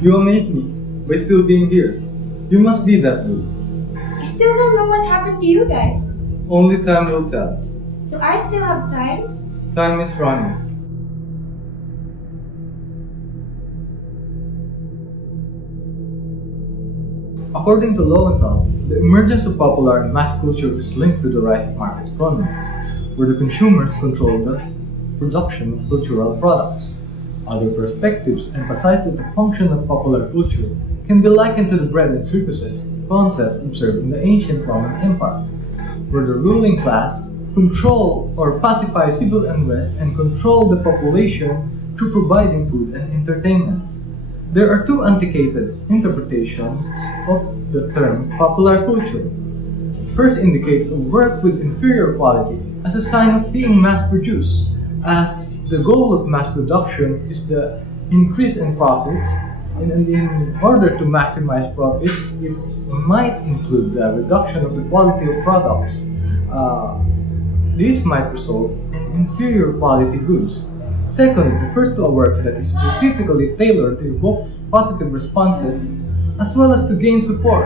You amaze me by still being here. You must be that good. I still don't know what happened to you guys. Only time will tell. Do I still have time? Time is running. According to Lowenthal, the emergence of popular and mass culture is linked to the rise of market economy, where the consumers control the production of cultural products. Other perspectives emphasize that the function of popular culture can be likened to the bread and circuses concept observed in the ancient Roman Empire, where the ruling class control or pacify civil unrest and control the population through providing food and entertainment. There are two antiquated interpretations of the term popular culture. First indicates a work with inferior quality as a sign of being mass-produced, as the goal of mass production is the increase in profits, and in order to maximize profits, it might include the reduction of the quality of products. This might result in inferior quality goods. Second, refers to a work that is specifically tailored to evoke positive responses as well as to gain support.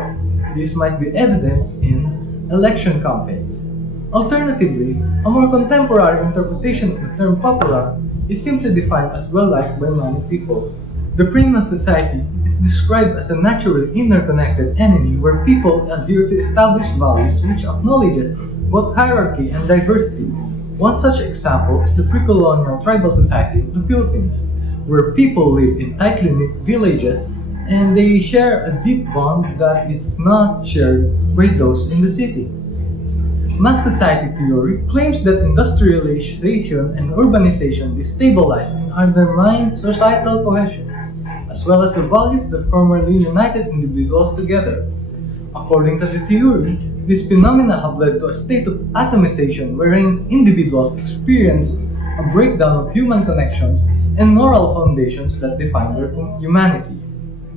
This might be evident in election campaigns. Alternatively, a more contemporary interpretation of the term popular is simply defined as well-liked by many people. The prima society is described as a naturally interconnected entity where people adhere to established values which acknowledges both hierarchy and diversity. One such example is the pre-colonial tribal society of the Philippines, where people live in tightly knit villages and they share a deep bond that is not shared by those in the city. Mass society theory claims that industrialization and urbanization destabilize and undermine societal cohesion, as well as the values that formerly united individuals together. According to the theory, these phenomena have led to a state of atomization wherein individuals experience a breakdown of human connections and moral foundations that define their humanity.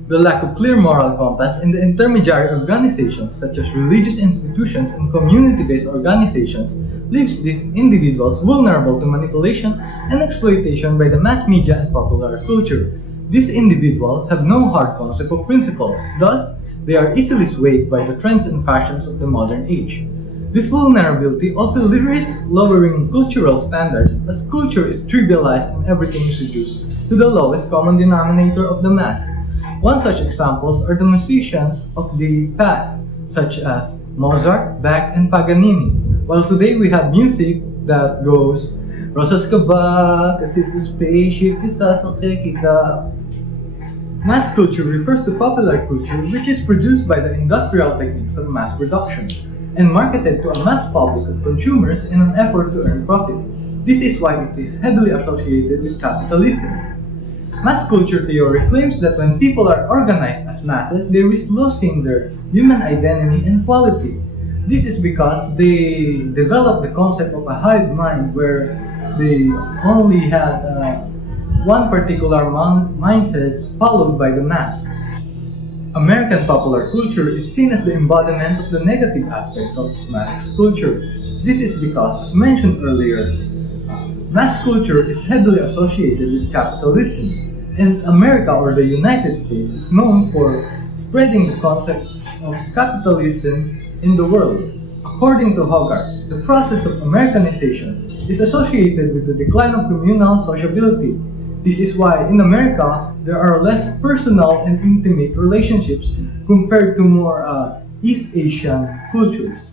The lack of clear moral compass in the intermediary organizations such as religious institutions and community-based organizations leaves these individuals vulnerable to manipulation and exploitation by the mass media and popular culture. These individuals have no hard concept of principles, thus, they are easily swayed by the trends and fashions of the modern age. This vulnerability also risks lowering cultural standards as culture is trivialized and everything is reduced to the lowest common denominator of the mass. One such examples are the musicians of the past, such as Mozart, Bach, and Paganini, while today we have music that goes, Rosas ka ba? Kasi sa spaceship, isasakay kita. Mass culture refers to popular culture which is produced by the industrial techniques of mass production and marketed to a mass public of consumers in an effort to earn profit. This is why it is heavily associated with capitalism. Mass culture theory claims that when people are organized as masses, they risk losing their human identity and quality. This is because they develop the concept of a hive mind where they only had one particular mindset followed by the mass. American popular culture is seen as the embodiment of the negative aspect of mass culture. This is because, as mentioned earlier, mass culture is heavily associated with capitalism, and America or the United States is known for spreading the concept of capitalism in the world. According to Hogarth, the process of Americanization is associated with the decline of communal sociability. This is why in America, there are less personal and intimate relationships compared to more East Asian cultures.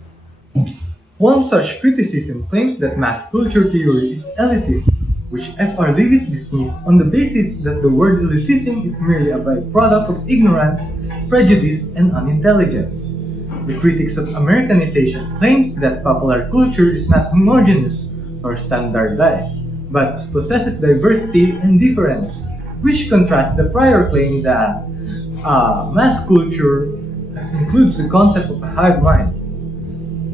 One such criticism claims that mass culture theory is elitist, which F.R. Lewis dismissed on the basis that the word elitism is merely a byproduct of ignorance, prejudice, and unintelligence. The critics of Americanization claims that popular culture is not homogeneous or standardized, but possesses diversity and difference, which contrasts the prior claim that mass culture includes the concept of a hive mind.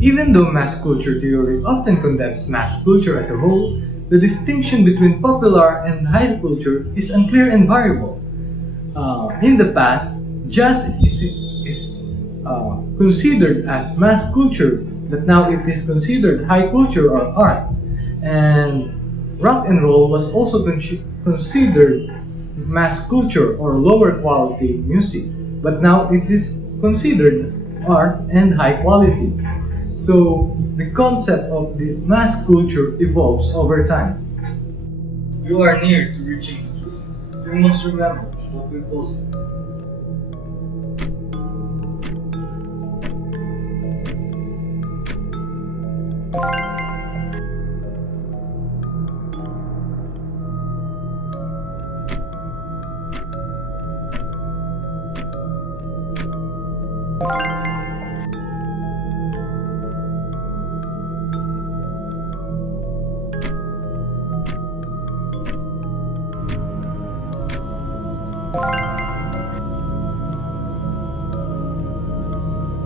Even though mass culture theory often condemns mass culture as a whole, the distinction between popular and high culture is unclear and variable. In the past, jazz is considered as mass culture, but now it is considered high culture or art. And rock and roll was also considered mass culture or lower quality music, but now it is considered art and high quality. So the concept of the mass culture evolves over time. You are near to reaching the truth. You must remember what we told you.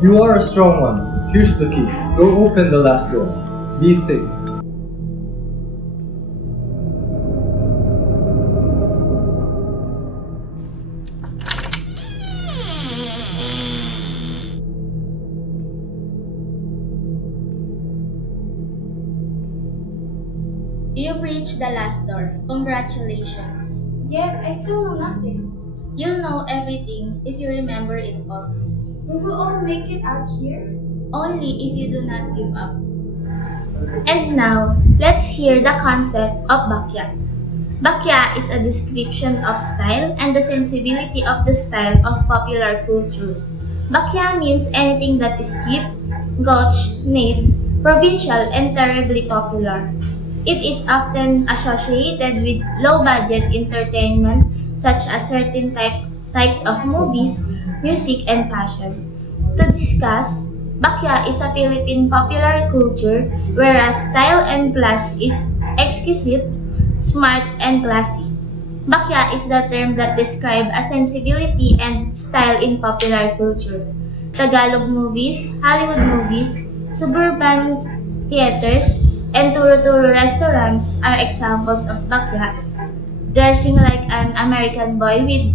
You are a strong one. Here's the key. Go open the last door. Be safe. You've reached the last door. Congratulations. Yet, I still know nothing. You'll know everything if you remember it all. Will we all make it out here? Only if you do not give up. And now, let's hear the concept of Bakya. Bakya is a description of style and the sensibility of the style of popular culture. Bakya means anything that is cheap, gauche, naif, provincial, and terribly popular. It is often associated with low-budget entertainment such as certain types of movies, music, and fashion. To discuss, Bakya is a Philippine popular culture, whereas style and class is exquisite, smart, and classy. Bakya is the term that describes a sensibility and style in popular culture. Tagalog movies, Hollywood movies, suburban theaters, and turo-turo restaurants are examples of Bakya. Dressing like an American boy with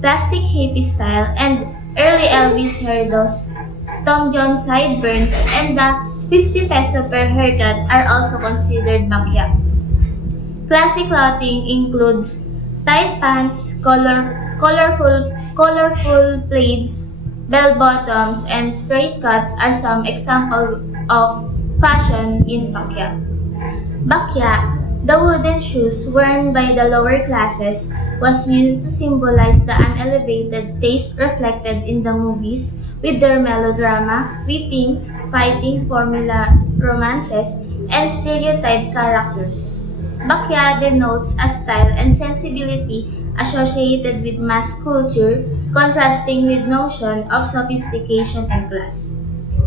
plastic hippie style and early Elvis hairdos, Tom Jones sideburns, and the 50 peso per haircut are also considered Bakya. Classic clothing includes tight pants, colorful plaids, bell bottoms, and straight cuts are some examples of fashion in Bakya. Bakya, the wooden shoes worn by the lower classes, was used to symbolize the unelevated taste reflected in the movies with their melodrama, weeping, fighting formula romances, and stereotype characters. Bakya denotes a style and sensibility associated with mass culture, contrasting with notion of sophistication and class.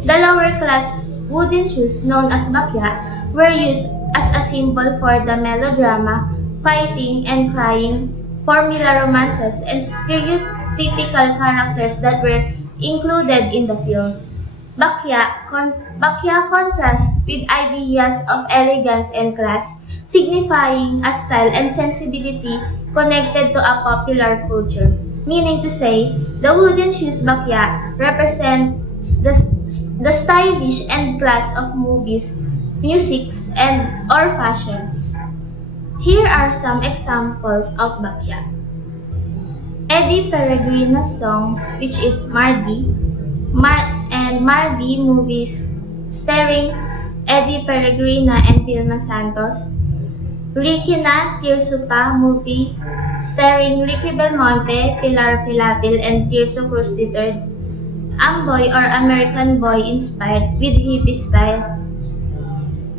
The lower class wooden shoes known as bakya were used as a symbol for the melodrama, fighting and crying, formula romances, and stereotypical characters that were included in the films. Bakya contrasts with ideas of elegance and class, signifying a style and sensibility connected to a popular culture. Meaning to say, the wooden shoes bakya represents the stylish and class of movies, musics, and or fashions. Here are some examples of bakya. Eddie Peregrina's song, which is Mardi, and Mardi movies starring Eddie Peregrina and Vilma Santos. Ricky Na, Tirso Pa movie starring Ricky Belmonte, Pilar Pilapil, and Tirso Cruz III. Amboy or American Boy inspired with hippie style.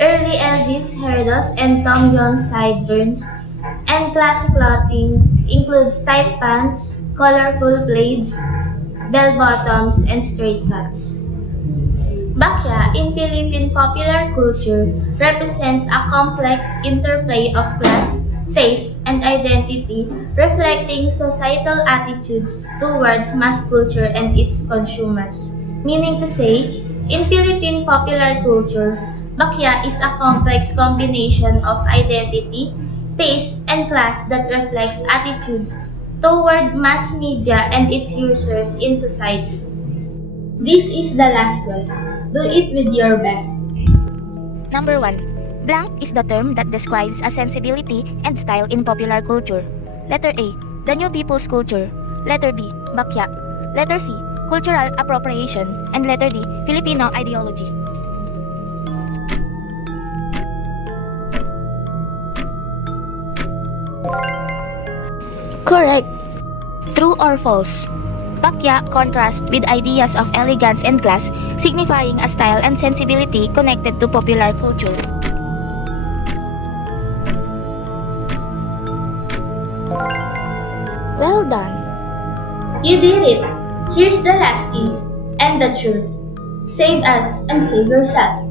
Early Elvis hairdos and Tom Jones sideburns. And classic clothing includes tight pants, colorful plaids, bell bottoms, and straight cuts. Bakya in Philippine popular culture represents a complex interplay of class, taste, and identity, reflecting societal attitudes towards mass culture and its consumers. Meaning to say, in Philippine popular culture, bakya is a complex combination of identity, taste, and class that reflects attitudes toward mass media and its users in society. This is the last quest. Do it with your best. Number 1. Blank is the term that describes a sensibility and style in popular culture. Letter A. The new people's culture. Letter B, Bakya. Letter C, cultural appropriation. And letter D, Filipino ideology. Correct. True or false? Bakya contrasts with ideas of elegance and class, signifying a style and sensibility connected to popular culture. Well done. You did it. Here's the last key and the truth. Save us and save yourself.